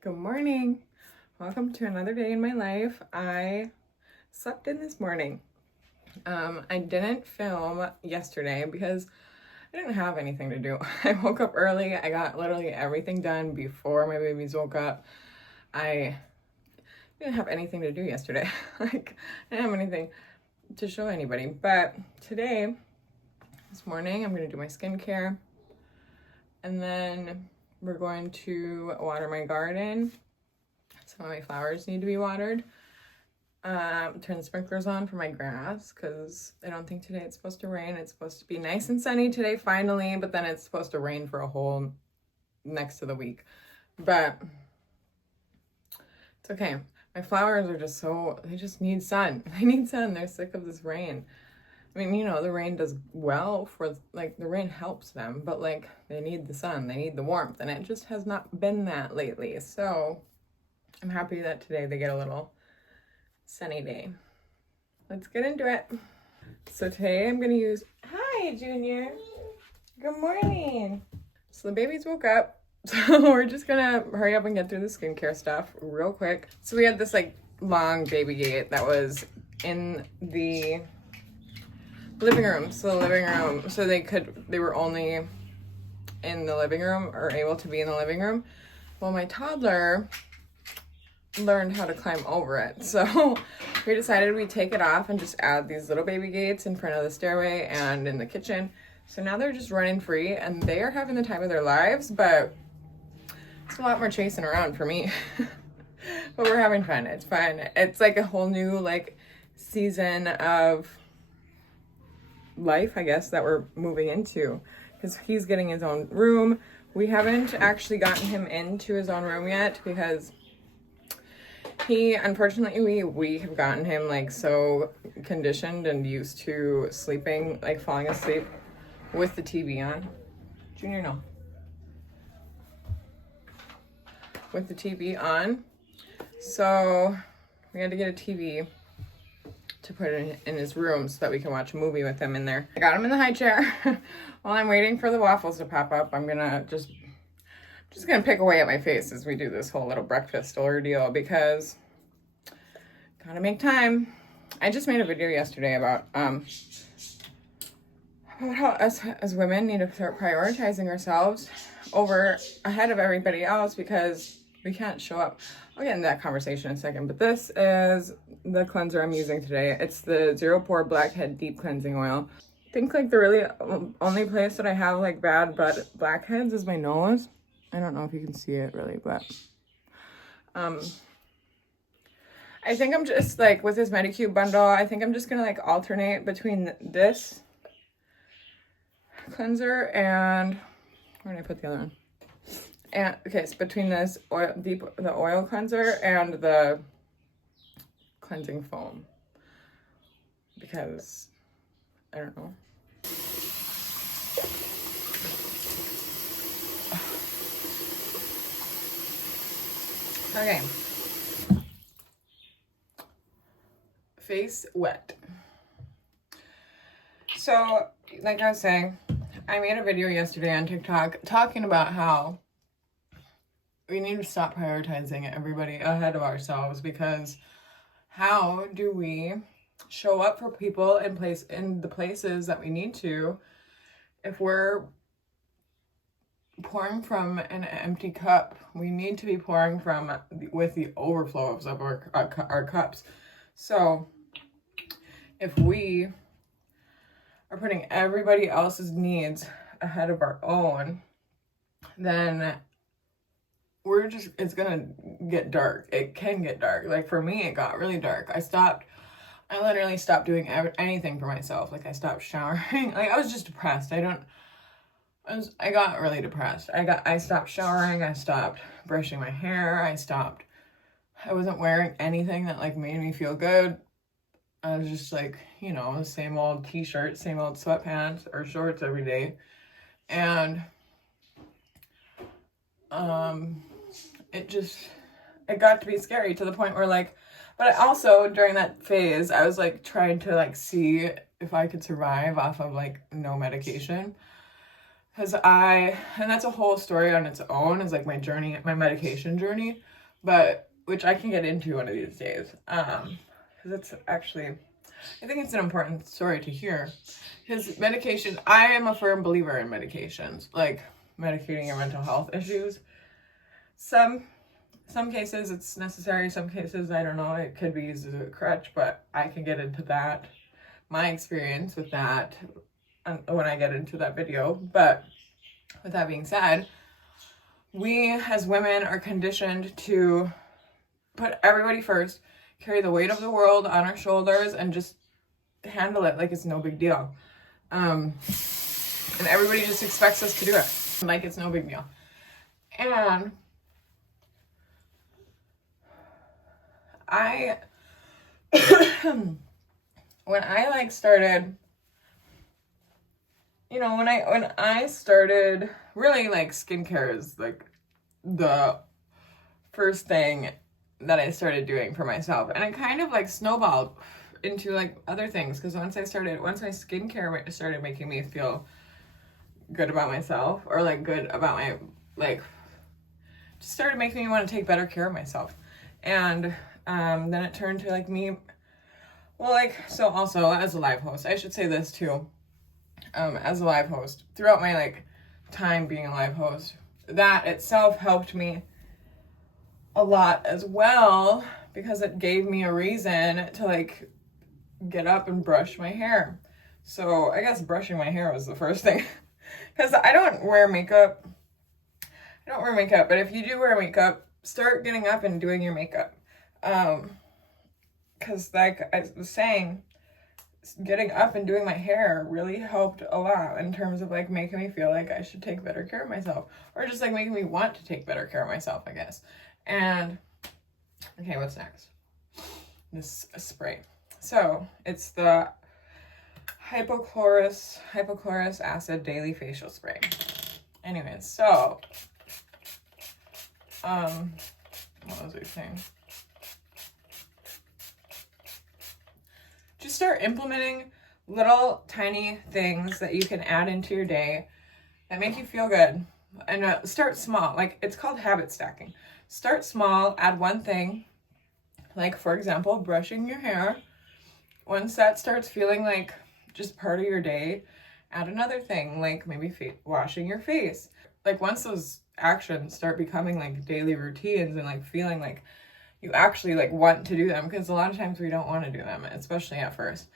Good morning. Welcome to another day in my life. I slept in this morning. I didn't film yesterday because I didn't have anything to do. I woke up early. I got literally everything done before my babies woke up. I didn't have anything to do yesterday. Like, I didn't have anything to show anybody. But today, this morning, I'm going to do my skincare. And then we're going to water my garden. Some of my flowers need to be watered. Turn the sprinklers on for my grass because I don't think today it's supposed to rain. It's supposed to be nice and sunny today finally, but then it's supposed to rain for a whole next to the week. But it's okay. My flowers are just they just need sun. They need sun. They're sick of this rain. I mean, the rain does well for, the rain helps them, but, they need the sun. They need the warmth, and it just has not been that lately. So I'm happy that today they get a little sunny day. Let's get into it. So today I'm going to use, hi, Junior. Good morning. So the babies woke up. So we're just going to hurry up and get through the skincare stuff real quick. So we had this, long baby gate that was in the living room. So they were only in the living room or able to be in the living room. Well, my toddler learned how to climb over it. So we decided we'd take it off and just add these little baby gates in front of the stairway and in the kitchen. So now they're just running free and they are having the time of their lives, but it's a lot more chasing around for me. But we're having fun. It's fun. It's like a whole new season of life, I guess, that we're moving into because he's getting his own room. We haven't actually gotten him into his own room yet because unfortunately, we have gotten him so conditioned and used to sleeping, falling asleep with the TV on. Junior, no. With the TV on. So we had to get a TV to put in his room so that we can watch a movie with him in there. I got him in the high chair. While I'm waiting for the waffles to pop up, I'm gonna just gonna pick away at my face as we do this whole little breakfast ordeal because gotta make time. I just made a video yesterday about how us as women need to start prioritizing ourselves ahead of everybody else because we can't show up. I'll get into that conversation in a second, but this is the cleanser I'm using today. It's the Zero Pore Blackhead Deep Cleansing Oil. I think the really only place that I have bad blackheads is my nose. I don't know if you can see it really, but I think I'm just with this Medicube bundle, I think I'm just gonna alternate between this cleanser and where did I put the other one? And okay, it's between this the oil cleanser and the cleansing foam because I don't know. Okay. Face wet. So, like I was saying, I made a video yesterday on TikTok talking about how we need to stop prioritizing everybody ahead of ourselves because how do we show up for people in the places that we need to if we're pouring from an empty cup? We need to be pouring with the overflows of our cups. So if we are putting everybody else's needs ahead of our own, then it's gonna get dark. It can get dark. For me, it got really dark. I literally stopped doing anything for myself. I stopped showering. I was just depressed. I got really depressed. I stopped showering. I stopped brushing my hair. I wasn't wearing anything that made me feel good. I was just the same old t-shirt, same old sweatpants or shorts every day. And it got to be scary to the point where but I also during that phase I was trying to see if I could survive off of no medication Because and that's a whole story on its own, is like my journey, my medication journey, but which I can get into one of these days. Because it's actually, I think it's an important story to hear. His medication, I am a firm believer in medications, like medicating your mental health issues. Some cases it's necessary, some cases, I don't know, it could be used as a crutch, but I can get into that, my experience with that, when I get into that video. But with that being said, we as women are conditioned to put everybody first, carry the weight of the world on our shoulders, and just handle it like it's no big deal. And everybody just expects us to do it like it's no big deal. And when I like started, you know, when I started, really, like, skincare is like the first thing that I started doing for myself, and it kind of like snowballed into like other things, because once my skincare started making me feel good about myself, or like good about my, like, just started making me want to take better care of myself. And then it turned to like me, well, like, so also as a live host, I should say this too, as a live host, throughout my like time being a live host, that itself helped me a lot as well, because it gave me a reason to like get up and brush my hair. So I guess brushing my hair was the first thing, because I don't wear makeup, but if you do wear makeup, start getting up and doing your makeup. Because like I was saying, getting up and doing my hair really helped a lot in terms of like making me feel like I should take better care of myself, or just like making me want to take better care of myself, I guess. And okay, what's next? This spray. So it's the hypochlorous acid daily facial spray. Anyways, so what was I saying? Just start implementing little tiny things that you can add into your day that make you feel good. And start small. Like, it's called habit stacking. Start small, add one thing. Like, for example, brushing your hair. Once that starts feeling like just part of your day, add another thing, like maybe washing your face. Like, once those actions start becoming like daily routines and like feeling like you actually like want to do them, because a lot of times we don't want to do them, especially at first.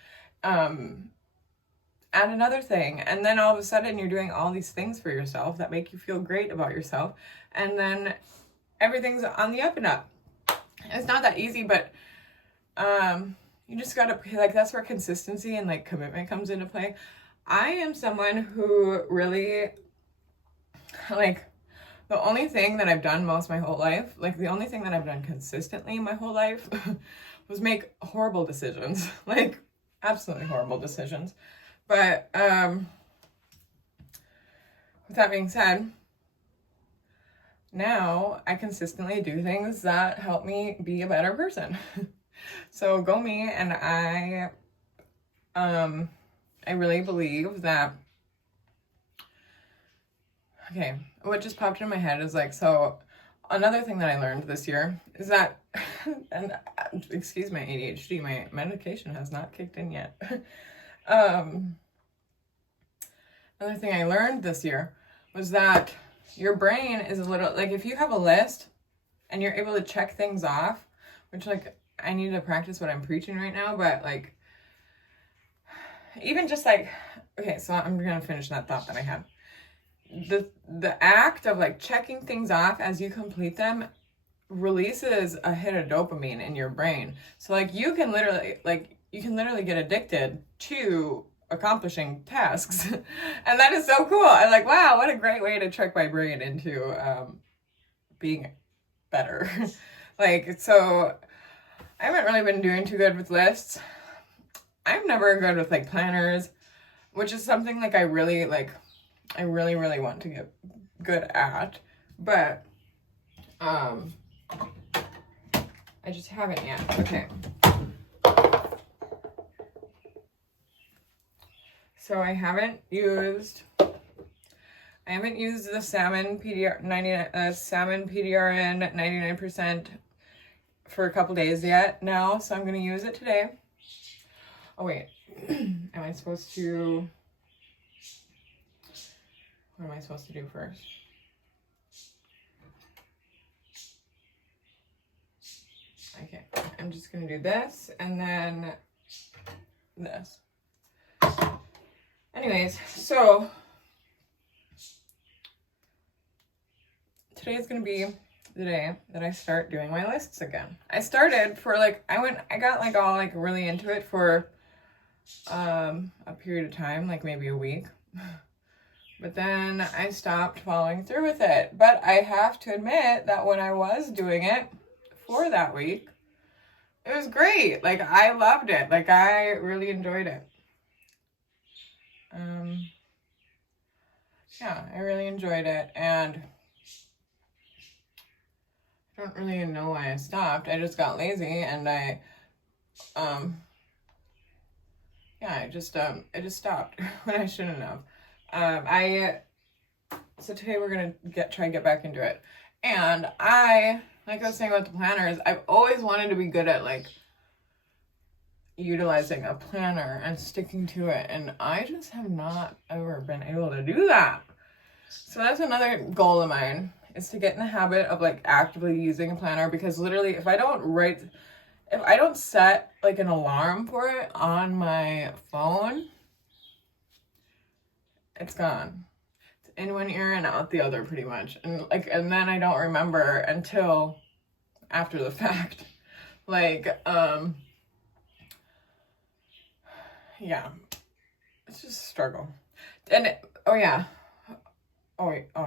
Add another thing, and then all of a sudden you're doing all these things for yourself that make you feel great about yourself, and then everything's on the up and up. It's not that easy, but you just gotta, like, that's where consistency and like commitment comes into play. I am someone who really, like, the only thing that I've done my whole life, like the only thing that I've done consistently my whole life was make horrible decisions, like absolutely horrible decisions. But with that being said, now I consistently do things that help me be a better person. So go me, and I really believe that. Okay, what just popped in my head is like, so another thing that I learned this year is that, and excuse my ADHD, my medication has not kicked in yet. Another thing I learned this year was that your brain is a little, like, if you have a list and you're able to check things off, which, like, I need to practice what I'm preaching right now, but like, even just like, okay, so I'm gonna finish that thought that I had. The act of like checking things off as you complete them releases a hit of dopamine in your brain. So like you can literally get addicted to accomplishing tasks. And that is so cool. I'm like, wow, what a great way to trick my brain into being better. Like, so I haven't really been doing too good with lists. I'm never good with like planners, which is something like I really want to get good at, but I just haven't yet. Okay. So I haven't used I haven't used the salmon salmon PDRN 99% for a couple days yet now, so I'm gonna use it today. Oh wait, am I supposed to? What am I supposed to do first? Okay, I'm just gonna do this and then this. Anyways, so today is gonna be the day that I start doing my lists again. I started for like, I got like all like really into it for a period of time, like maybe a week. But then I stopped following through with it. But I have to admit that when I was doing it for that week, it was great. Like, I loved it. Like, I really enjoyed it. Yeah, I really enjoyed it. And I don't really know why I stopped. I just got lazy and I just stopped when I shouldn't have. So today we're gonna try and get back into it. And like I was saying about the planners, I've always wanted to be good at like utilizing a planner and sticking to it, and I just have not ever been able to do that. So that's another goal of mine, is to get in the habit of like actively using a planner, because literally if I don't set like an alarm for it on my phone, it's gone. It's in one ear and out the other pretty much. And then I don't remember until after the fact. Like, yeah, it's just a struggle. And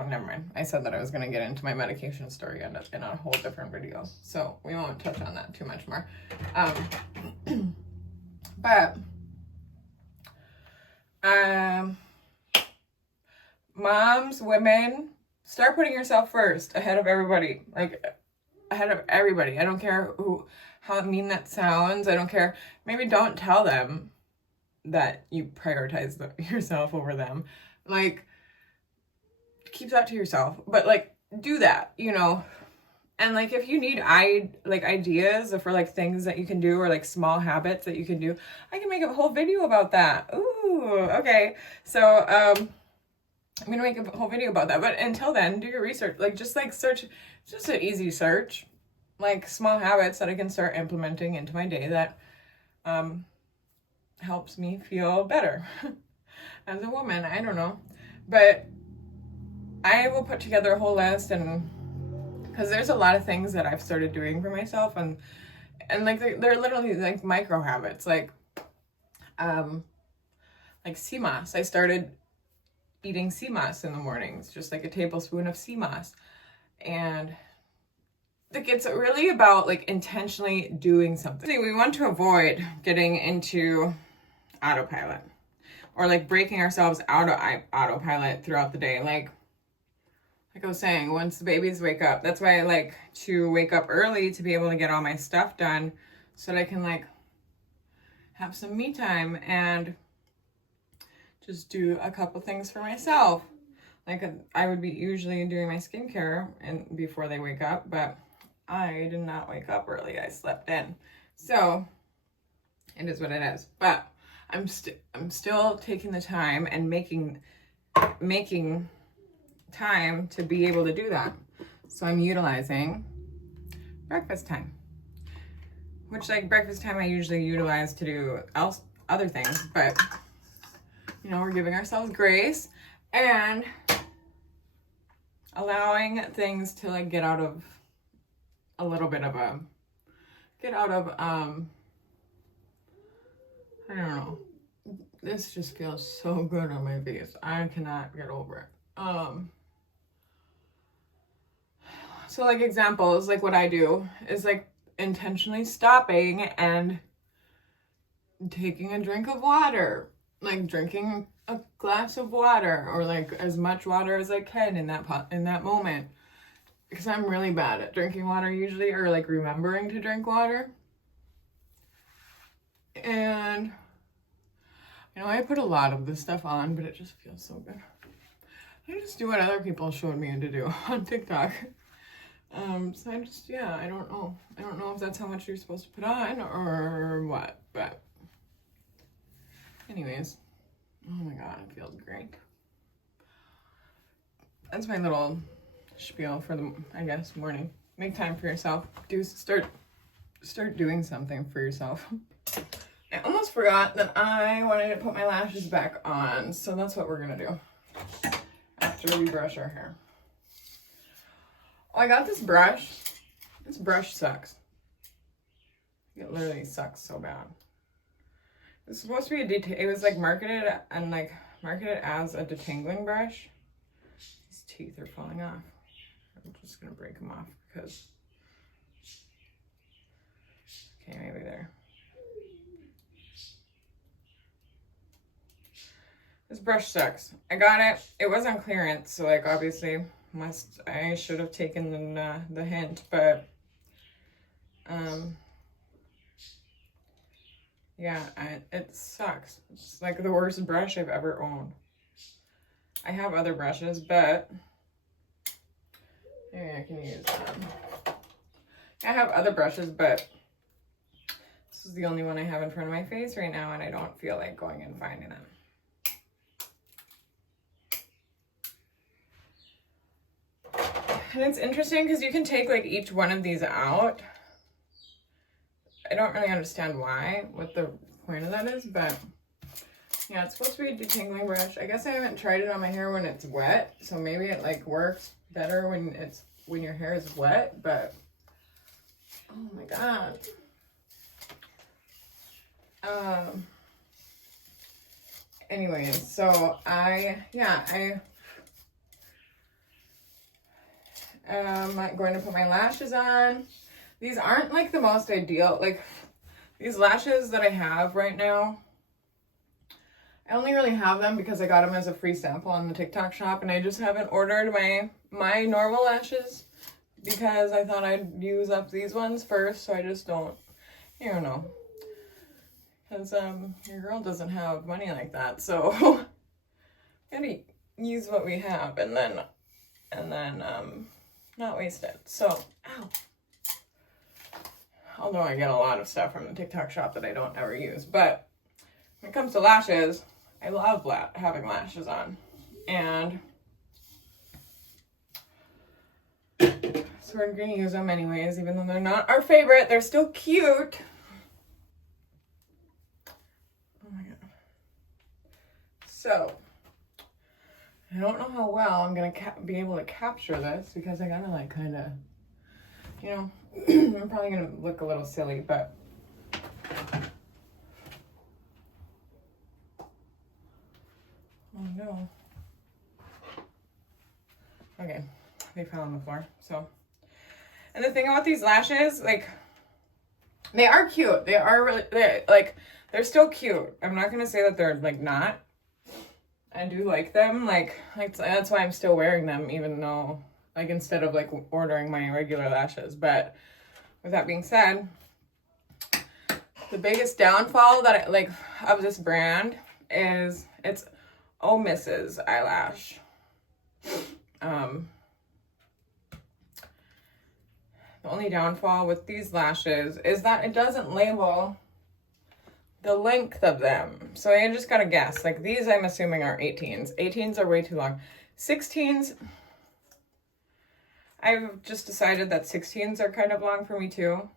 never mind. I said that I was going to get into my medication story in a whole different video, so we won't touch on that too much more. But moms, women, start putting yourself first, ahead of everybody. Like, ahead of everybody. I don't care how mean that sounds. I don't care. Maybe don't tell them that you prioritize yourself over them. Like, keep that to yourself. But like, do that, you know. And like, if you need ideas for like things that you can do, or like small habits that you can do, I can make a whole video about that. Ooh, okay. So I'm gonna make a whole video about that. But until then, do your research. Like, just like search, just an easy search, like small habits that I can start implementing into my day that helps me feel better as a woman. I don't know, but I will put together a whole list, and because there's a lot of things that I've started doing for myself, and like they're literally like micro habits, like sea moss. I started eating sea moss in the mornings, just like a tablespoon of sea moss. And like, it's really about like intentionally doing something. We want to avoid getting into autopilot, or like breaking ourselves out of autopilot throughout the day. Like I was saying, once the babies wake up, that's why I like to wake up early, to be able to get all my stuff done, so that I can like have some me time and just do a couple things for myself. Like, I would be usually doing my skincare and before they wake up, but I did not wake up early. I slept in. So it is what it is. But I'm still taking the time and making time to be able to do that. So I'm utilizing breakfast time, which like breakfast time I usually utilize to do other things, but you know, we're giving ourselves grace and allowing things to like get out of a little bit of I don't know. This just feels so good on my face. I cannot get over it. So like examples, like what I do is like intentionally stopping and taking a drink of water, like drinking a glass of water, or like as much water as I can in that moment, because I'm really bad at drinking water usually, or like remembering to drink water. And you know, I put a lot of this stuff on, but it just feels so good. I just do what other people showed me to do on TikTok. So I just, yeah, I don't know. I don't know if that's how much you're supposed to put on or what, but anyways. Oh my God, it feels great. That's my little spiel for the, I guess, morning. Make time for yourself. Start doing something for yourself. I almost forgot that I wanted to put my lashes back on, so that's what we're gonna do after we brush our hair. Oh, I got this brush. This brush sucks. It literally sucks so bad. It's supposed to be it was like marketed as a detangling brush. His teeth are falling off. I'm just gonna break them off because, okay, maybe there. This brush sucks. I got it. It was on clearance, so like obviously I should have taken the hint, but yeah, it sucks. It's like the worst brush I've ever owned. I have other brushes, but maybe I can use them. I have other brushes, but this is the only one I have in front of my face right now, and I don't feel like going and finding it. And it's interesting because you can take like each one of these out. I don't really understand what the point of that is, but yeah, it's supposed to be a detangling brush. I guess I haven't tried it on my hair when it's wet, so maybe it like works better when your hair is wet, but oh my God. Anyways, so I'm going to put my lashes on. These aren't like the most ideal, like these lashes that I have right now, I only really have them because I got them as a free sample on the TikTok shop, and I just haven't ordered my normal lashes because I thought I'd use up these ones first, so I just don't, you know, because your girl doesn't have money like that, so gotta use what we have and then not waste it. So, ow. Although I get a lot of stuff from the TikTok shop that I don't ever use. But when it comes to lashes, I love having lashes on. And so we're going to use them anyways, even though they're not our favorite. They're still cute. Oh my God. So, I don't know how well I'm going to be able to capture this because I gotta like kind of, you know, I'm probably going to look a little silly, but oh no. Okay, they fell on the floor. So, and the thing about these lashes, like, they are cute. They are really, they're still cute. I'm not going to say that they're like not. I do like them. Like that's why I'm still wearing them, even though, like, instead of like ordering my regular lashes. But with that being said, the biggest downfall that of this brand is it's Oh Mrs. eyelash. The only downfall with these lashes is that it doesn't label the length of them. So I just gotta guess. Like these, I'm assuming are 18s. 18s are way too long. 16s, I've just decided that 16s are kind of long for me too.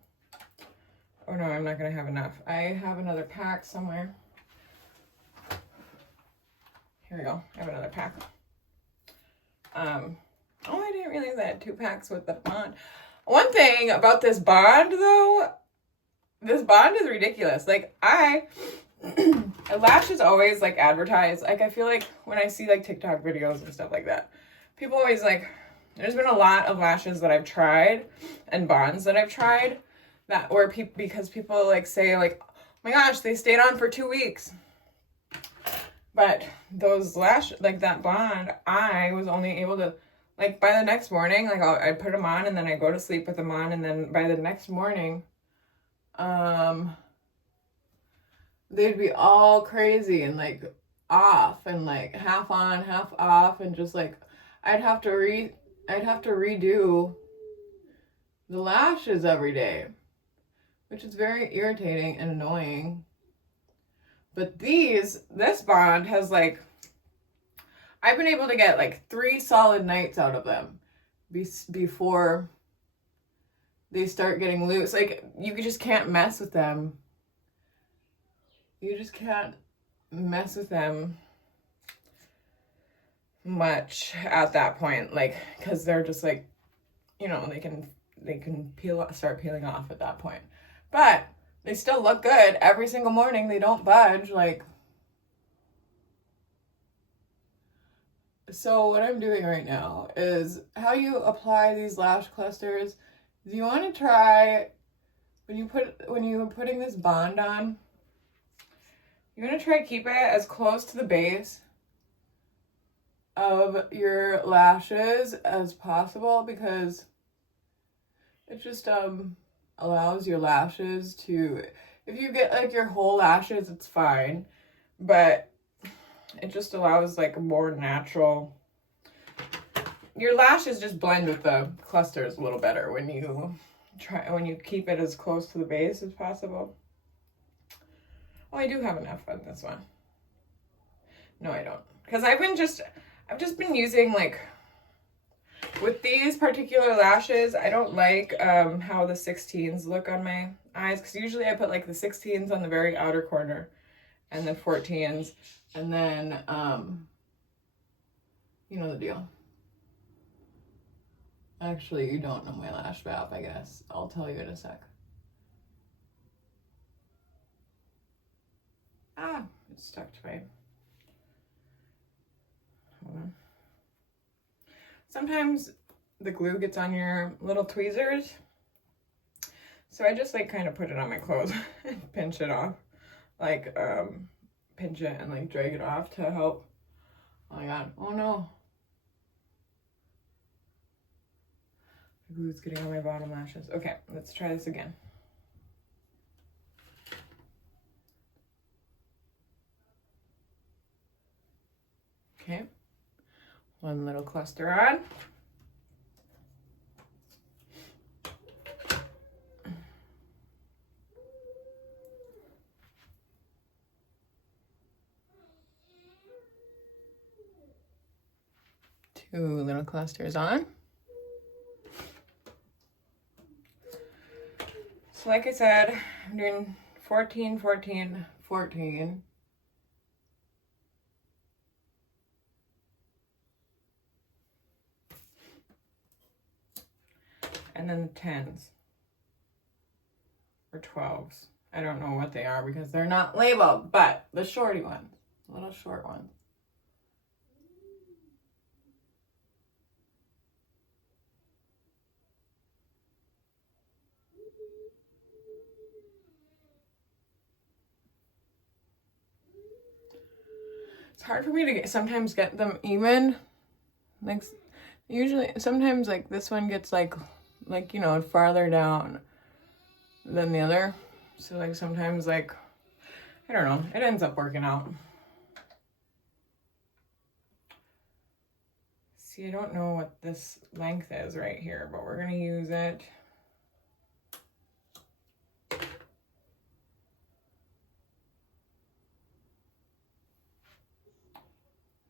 Oh no, I'm not gonna have enough. I have another pack somewhere. Here we go. I have another pack. Oh, I didn't realize I had 2 packs with the bond. One thing about this bond though, this bond is ridiculous. Like Lash is always like advertised. Like I feel like when I see like TikTok videos and stuff like that, people always like, there's been a lot of lashes that I've tried and bonds that I've tried that where because people like say like, oh my gosh, they stayed on for 2 weeks. But those like that bond, I was only able to, like by the next morning, like I'd put them on and then I go to sleep with them on, and then by the next morning, they'd be all crazy and like off and like half on, half off, and just like I'd have to redo the lashes every day, which is very irritating and annoying. But this bond has like, I've been able to get like 3 solid nights out of them before they start getting loose. Like, you just can't mess with them. You just can't mess with them much at that point, like, because they're just like, you know, they can start peeling off at that point. But they still look good every single morning. They don't budge. Like, so what I'm doing right now is how you apply these lash clusters. You want to try, when you're putting this bond on, you're going to try to keep it as close to the base of your lashes as possible, because it just allows your lashes to, if you get like your whole lashes, it's fine, but it just allows like a more natural, your lashes just blend with the clusters a little better when you keep it as close to the base as possible. Oh, I do have enough on this one. No, I don't, because I've just been using, like, with these particular lashes, I don't like how the 16s look on my eyes, because usually I put like the 16s on the very outer corner and the 14s, and then you know the deal. Actually, you don't know my lash map, I guess. I'll tell you in a sec. Ah, it's stuck to my, hold on. Sometimes the glue gets on your little tweezers, so I just like kind of put it on my clothes and pinch it off, like pinch it and like drag it off to help. Oh my god, oh no, the glue's getting on my bottom lashes. Okay, let's try this again. Okay, one little cluster on. Two little clusters on. So like I said, I'm doing 14, 14, 14. And then the 10s or 12s. I don't know what they are because they're not labeled, but the shorty ones, little short ones. It's hard for me to sometimes get them even. Like, usually, sometimes like this one gets like, you know, farther down than the other. So like sometimes like, I don't know, it ends up working out. See, I don't know what this length is right here, but we're gonna use it.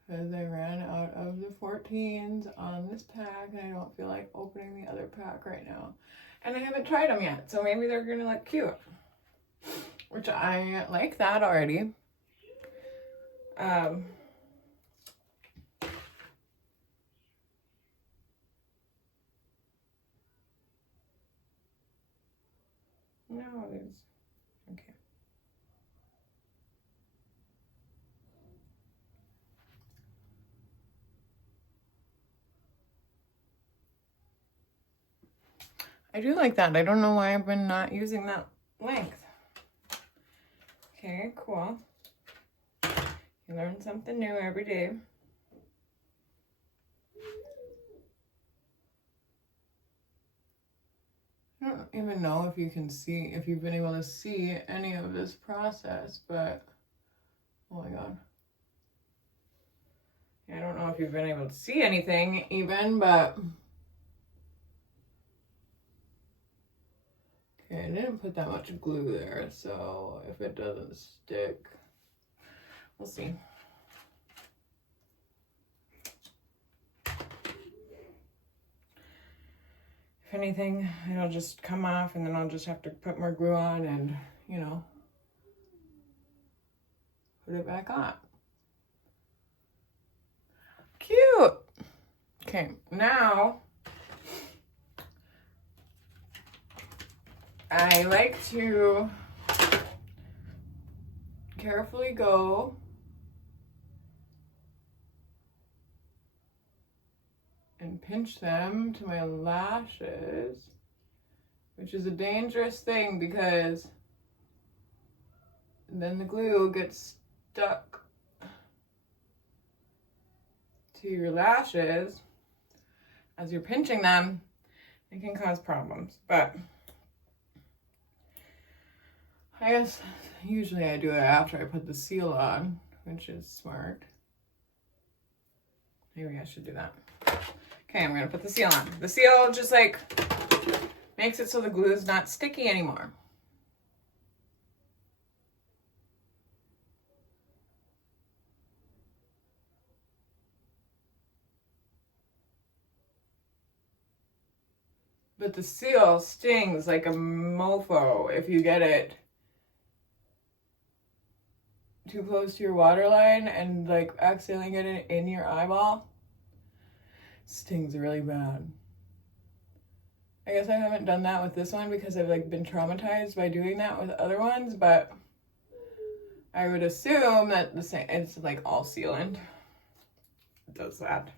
Because I ran out of the 14s on this pack and I don't feel like opening the other pack right now. And I haven't tried them yet, so maybe they're gonna look cute. Which I like that already. No, there's, okay. I do like that. I don't know why I've been not using that length. Okay, cool. You learn something new every day. I don't even know if you can see, if you've been able to see any of this process, but oh my god. I don't know if you've been able to see anything even, but okay, I didn't put that much glue there, so if it doesn't stick, we'll see. If anything, it'll just come off and then I'll just have to put more glue on and, you know, put it back on. Cute. Okay, now I like to carefully go and pinch them to my lashes, which is a dangerous thing because then the glue gets stuck to your lashes as you're pinching them. It can cause problems, but I guess usually I do it after I put the seal on, which is smart. Maybe I should do that. Okay, I'm gonna put the seal on. The seal just like makes it so the glue is not sticky anymore. But the seal stings like a mofo if you get it too close to your waterline and like accidentally get it in your eyeball. Stings really bad. I guess I haven't done that with this one because I've like been traumatized by doing that with other ones, but I would assume that the same, it's like all sealant. It does that.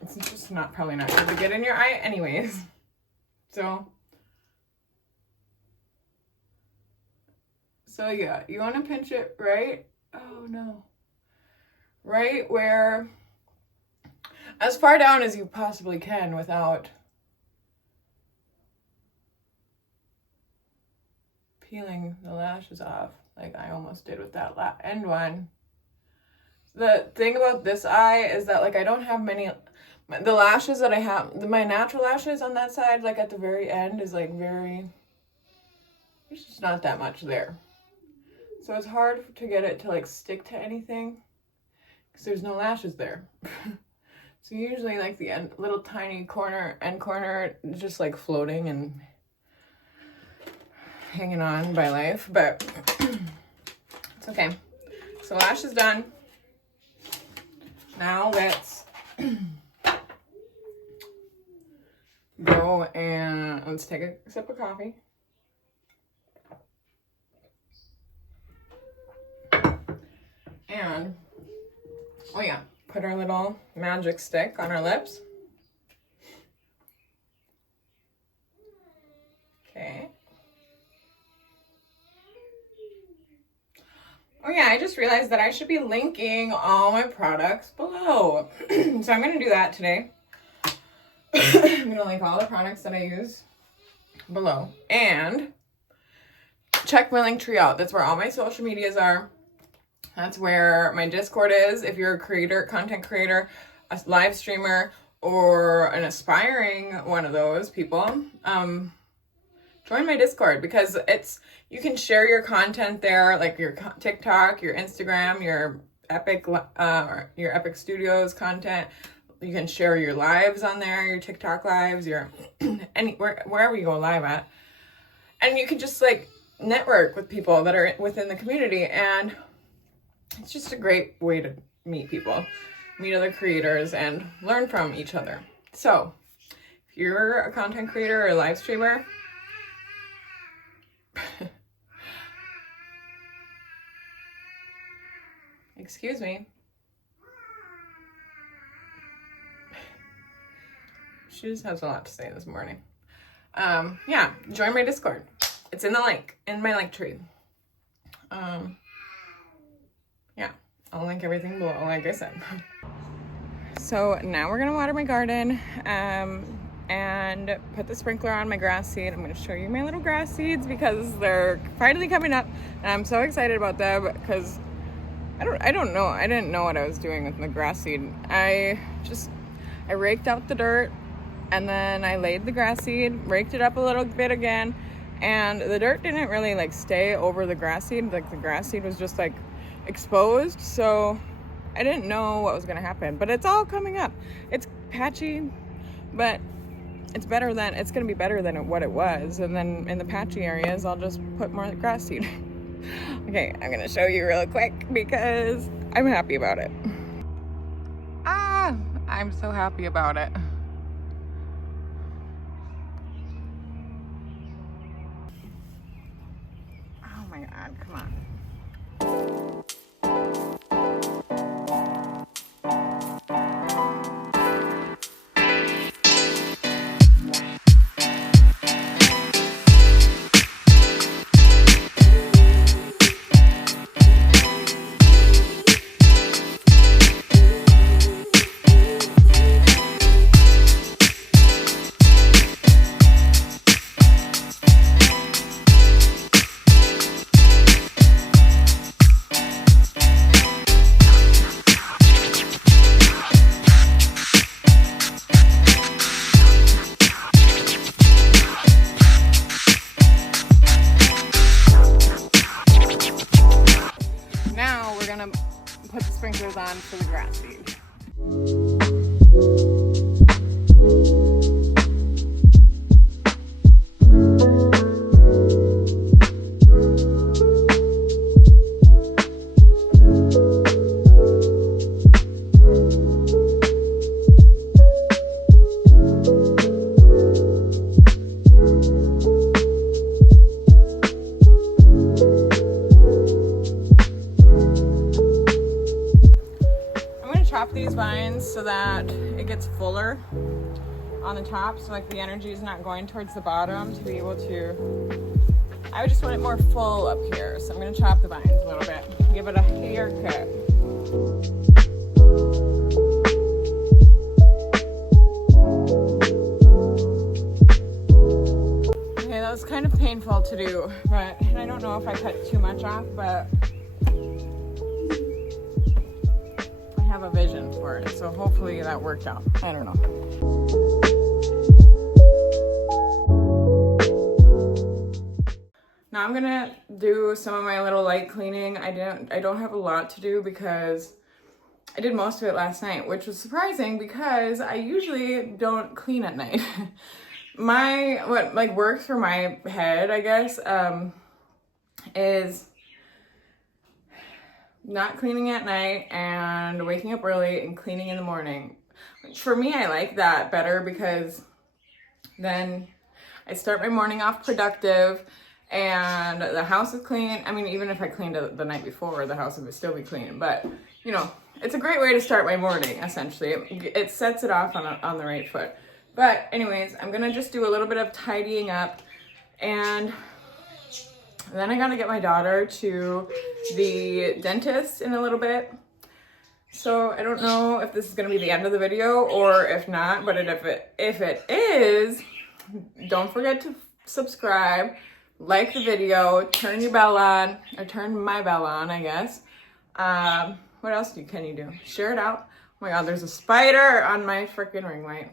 It's just not probably not good to get in your eye anyways. So yeah, you want to pinch it right, oh no, right where, as far down as you possibly can without peeling the lashes off, like I almost did with that end one. The thing about this eye is that like I don't have many, the lashes that I have, my natural lashes on that side, like at the very end is like very, there's just not that much there. So it's hard to get it to like stick to anything because there's no lashes there. So usually like the end, little tiny end corner, just like floating and hanging on by life, but it's okay. So lash is done. Now let's go and let's take a sip of coffee. And, oh yeah, put our little magic stick on our lips. Okay. Oh yeah, I just realized that I should be linking all my products below. So I'm gonna do that today. I'm gonna link all the products that I use below. And check my link tree out. That's where all my social medias are. That's where my Discord is. If you're a creator, content creator, a live streamer, or an aspiring one of those people, join my Discord because you can share your content there, like your TikTok, your Instagram, your Epic Studios content. You can share your lives on there, your TikTok lives, your wherever you go live at. And you can just like network with people that are within the community, and it's just a great way to meet people, meet other creators, and learn from each other. So if you're a content creator or a live streamer, excuse me. She just has a lot to say this morning. Yeah, join my Discord. It's in the link, in my link tree. Yeah, I'll link everything below, like I said. So now we're gonna water my garden and put the sprinkler on my grass seed. I'm gonna show you my little grass seeds because they're finally coming up and I'm so excited about them because I don't know. I didn't know what I was doing with the grass seed. I raked out the dirt, and then I laid the grass seed, raked it up a little bit again, and the dirt didn't really like stay over the grass seed. Like the grass seed was just like exposed, so I didn't know what was gonna happen. But it's all coming up. It's patchy, but it's gonna be better than what it was. And then in the patchy areas, I'll just put more grass seed. Okay, I'm gonna show you real quick because I'm happy about it. I'm so happy about it. Oh my God, come on. Now we're gonna put the sprinklers on for the grass seed. Chop these vines so that it gets fuller on the top, so like the energy is not going towards the bottom to be able to, I would just want it more full up here. So I'm going to chop the vines a little bit, give it a haircut. Okay, that was kind of painful to do, but I don't know if I cut too much off, but have a vision for it, so hopefully that worked out. I don't know. Now I'm gonna do some of my little light cleaning. I don't have a lot to do because I did most of it last night, which was surprising because I usually don't clean at night. What like works for my head, I guess, is not cleaning at night and waking up early and cleaning in the morning. For me, I like that better because then I start my morning off productive and the house is clean. I mean, even if I cleaned it the night before, the house would still be clean. But, you know, it's a great way to start my morning, essentially. It sets it off on the right foot. But anyways, I'm going to just do a little bit of tidying up, and then I gotta get my daughter to the dentist in a little bit. So I don't know if this is gonna be the end of the video or if not, but if it is, don't forget to subscribe, like the video, turn your bell on, or turn my bell on, I guess. What else can you do? Share it out. Oh my God, there's a spider on my freaking ring light.